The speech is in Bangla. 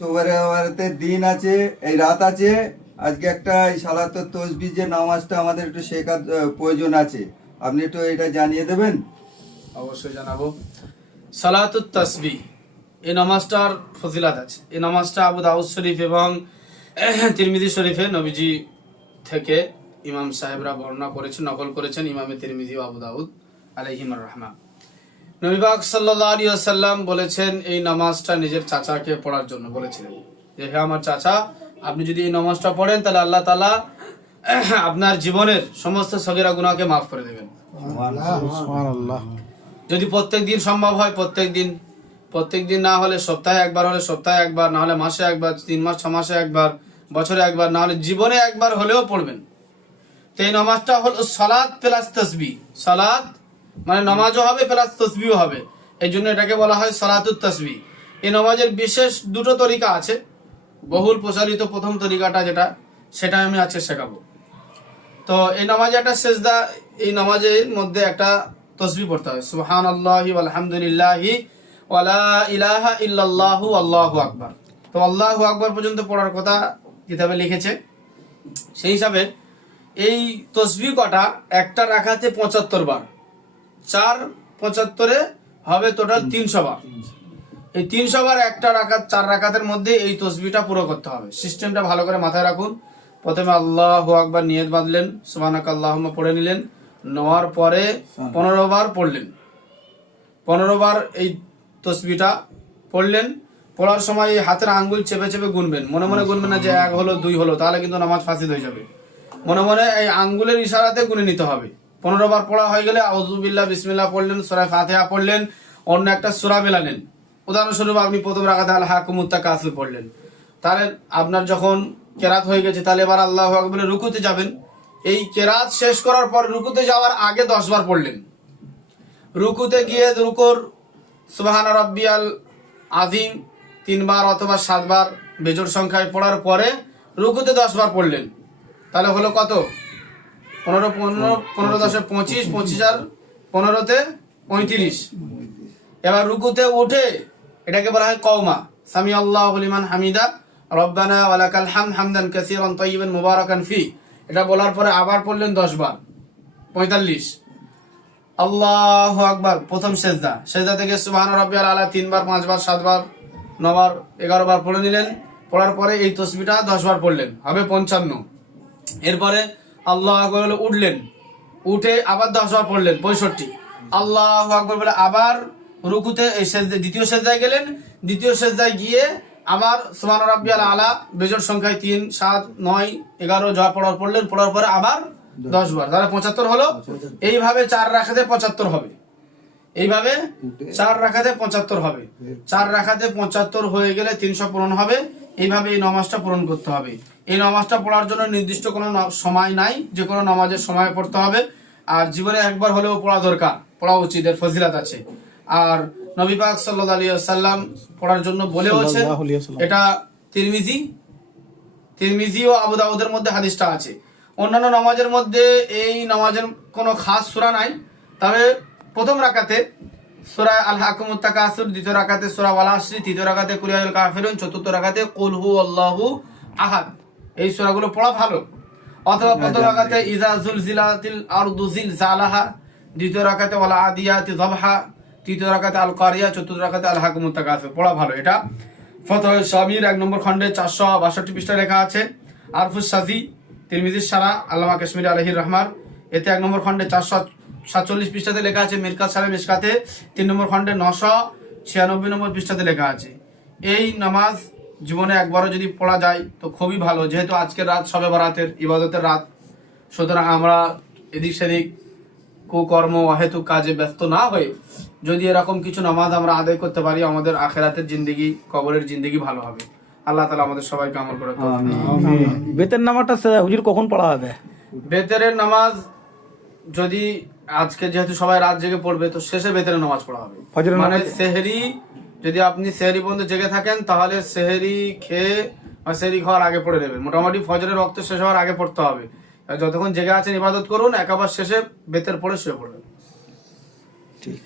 শুক্রবারে দিন আছে, এই রাত আছে। আজকে একটা এই সালাতুত তসবিহ যে নামাজটা আমাদের একটু শেখার প্রয়োজন আছে, আপনি একটু এটা জানিয়ে দেবেন? অবশ্যই জানাবো। সালাতুত তাসবিহ, এই নামাজটার ফজিলাত আছে। এই নামাজটা আবু দাউদ শরীফ এবং তিরমিজি শরীফে নবীজি থেকে ইমাম সাহেবরা বর্ণনা করেছেন, নকল করেছেন, ইমামে তিরমিজি ও আবু দাউদ আলাইহিমুর রাহমা। নবী পাক সাল্লাল্লাহু আলাইহি ওয়াসাল্লাম বলেছেন এই নামাজটা নিজের চাচাকে পড়ার জন্য বলেছিলেন যে, হে আমার চাচা, আপনি যদি এই নামাজটা পড়েন তাহলে আল্লাহ তাআলা আপনার জীবনের সমস্ত সগীরা গুনাহকে মাফ করে দেবেন। সুবহানাল্লাহ। যদি প্রত্যেক দিন সম্ভব হয় প্রত্যেক দিন না হলে সপ্তাহে একবার, হলে সপ্তাহে একবার, না হলে মাসে একবার, 3 মাস 6 মাসে একবার, বছরে একবার, না হলে জীবনে একবার হলেও পড়বেন। তো এই নামাজটা হলো সালাত প্লাস তাসবিহ। সালাত মানে নামাজও হবে প্লাস তাসবিহও হবে, এই জন্য এটাকে বলা হয় সালাতুত তাসবিহ। এই নামাজের বিশেষ দুটো তরিকা আছে। বহুল প্রচারিত প্রথম তরিকাটা যেটা, সেটা আমি আজকে শেখাবো। তো এই নামাজে একটা সেজদা, এই নামাজের মধ্যে একটা তসবিহ পড়তে হবে, সুবহানাল্লাহি ওয়ালহামদুলিল্লাহি ওয়ালা ইলাহা ইল্লাল্লাহু আল্লাহু আকবার। তো আল্লাহু আকবার পর্যন্ত পড়ার কথা কিতাবে লিখেছে। সেই হিসাবে এই তসবিহ কটা একটা রাকাতে 75 বার, 4 75 হবে টোটাল 300 বার। এই 300 বার একটা রাকাত, 4 রাকাতের মধ্যে এই তসবিহটা পুরো করতে হবে। সিস্টেমটা ভালো করে মাথায় রাখুন। প্রথমে আল্লাহু আকবার নিয়ত বাঁধলেন, সুবহানাকাল্লাহুম্মা পড়ে নিলেন, নেওয়ার পরে 15 বার পড়লেন। 15 বার এই তসবিহটা পড়লেন। পড়ার সময় এই হাতের আঙ্গুল চেপে চেপে গুনবেন, মনে মনে গুনবেন না যে 1 হলো 2 হলো, তাহলে কিন্তু নামাজ ফাসিদ হয়ে যাবে। মনে মনে এই আঙ্গুলের ইশারাতে গুনে নিতে হবে। 15 বার পড়া হয়ে গেলে আউযু বিল্লাহ বিসমিল্লাহ পড়লেন, সূরা ফাতিহা পড়লেন, অন্য একটা সূরা মেলালেন। উদাহরণস্বরূপ আপনি প্রথম রাকাতে আল হাকুমুত তাকাসুর পড়লেন, তাহলে আপনার যখন কেরাত হয়ে গেছে, তাহলে এবার আল্লাহু আকবার রুকুতে যাবেন। এই কেরাত শেষ করার পর রুকুতে যাওয়ার আগে 10 বার পড়লেন। রুকুতে গিয়ে রুকুর সুবহানা রাব্বিয়াল আযীম 3 বার অথবা 7 বার বেজোড় সংখ্যায় পড়ার পরে রুকুতে 10 বার পড়লেন। তাহলে হলো কত? 15 15 15 10 25, 25 আর 15 35। এবার রুকুতে উঠে এটাকে বলা হয় কওমা, সামি আল্লাহু লিমান হামিদা রব্বানা ওয়া লাকাল হামদ হামদান কাসীরান তাইয়িবান মুবারাকান ফি। এটা বলার পরে আবার পড়লেন 10 বার, 45। আল্লাহু আকবার প্রথম সেজদা, সেজদা থেকে সুবহান রাব্বিয়াল আলা 3 বার, 5 বার, 7 বার, 9 বার, 11 বার পড়ে নিলেন। পড়ার পরে এই তাসবিহটা 10 বার পড়লেন, হবে 55। এরপরে আল্লাহু আকবার বলে উঠলেন, উঠে আবার 10 বার পড়লেন, 65। আল্লাহু আকবার বলে আবার রুকুতে এই সেজদা, দ্বিতীয় সেজদায় গেলেন। দ্বিতীয় সেজদায় গিয়ে আবার সুবহান রাব্বিয়াল আলা বেজোড় সংখ্যায় 3, 7, 9, 11 যা পড়ার পড়লেন। পড়ার পরে আবার 10 বার, তাহলে 75 হলো। এইভাবে 4 রাকাতে 75 হবে। এইভাবে 4 রাকাতে 75 হবে। 4 রাকাতে 75 হয়ে গেলে 300 পূরণ হবে। এইভাবে এই নামাজটা পূরণ করতে হবে। এই নামাজটা পড়ার জন্য নির্দিষ্ট কোনো সময় নাই, যে কোনো নামাজের সময় পড়তে হবে। আর জীবনে একবার হলেও পড়া দরকার, পড়া উচিত, এর ফজিলত আছে। আর নবী পাক সাল্লাল্লাহু আলাইহি ওয়াসাল্লাম পড়ার জন্য বলেওছেন। এটা তিরমিজি ও আবু দাউদের মধ্যে হাদিসটা আছে। অন্যান্য নামাজের মধ্যে এই নামাজের কোনো খাস সূরা নাই, তবে প্রথম রাকাতে সূরা আল হাকুমুত তাকাসুর, দ্বিতীয় রাকাতে সূরা ওয়াল আসর, তৃতীয় রাকাতে কুল ইয়া আইয়ুহাল কাফিরুন, চতুর্থ রাকাতে কুল হুয়াল্লাহু আহাদ। এই সূরাগুলো পড়া ভালো। অথবা প্রথম রাকাতে ইযা যুলজিলাতিল আরদু জিলজালাহা, দ্বিতীয় রাকাতে ওয়াল আদিয়াতি যাবহা, তৃতীয় রাকাতে আল কারিয়া, চতুর্থ রাকাতে আল হাকুমুত তাকাসুর পড়া ভালো। এটা ফতহুস শামির 1 নম্বর খণ্ডে 462 পৃষ্ঠায় লেখা আছে। আরফুস সাজি তিরমিজির সারা আল্লামা কাশ্মীরি আলাইহির রহমান, এতে 1 নম্বর খণ্ডে 447 পৃষ্ঠাতে লেখা আছে। মিরকাত সালে মিশকাতে 3 নম্বর খণ্ডে 996 নম্বর পৃষ্ঠাতে লেখা আছে। এই নামাজ জীবনে একবারও যদি পড়া যায় তো খুবই ভালো, যেহেতু আজকের রাত শবে বরাতের ইবাদতের রাত। সুতরাং আমরা এদিক সেদিক কুকর্ম অহেতুক কাজে ব্যস্ত না হয়ে যদি এরকম কিছু নামাজ আমরা আদায় করতে পারি, আমাদের আখেরাতের জিন্দেগি, কবরের জিন্দেগি ভালো হবে। আল্লাহ তাআলা আমাদের সবাইকে আমল করে তৌফিক দান। বেতের নামাজটা হুজুর কখন পড়া হবে? বেতেরের নামাজ যদি আজকে যেহেতু সবাই রাত জেগে পড়বে, তো শেষে বেতেরের নামাজ পড়া হবে। মানে সেহরি, যদি আপনি সেহরি পর্যন্ত জেগে থাকেন তাহলে সেহরি খেয়ে বা সেহরি খাওয়ার আগে পড়ে নেবেন। মোটামুটি ফজরের রক্ত শেষ হওয়ার আগে পড়তে হবে। যতক্ষণ জেগে আছেন ইবাদত করুন, একেবারে শেষে বেতের পড়ে শুয়ে পড়বেন। ঠিক।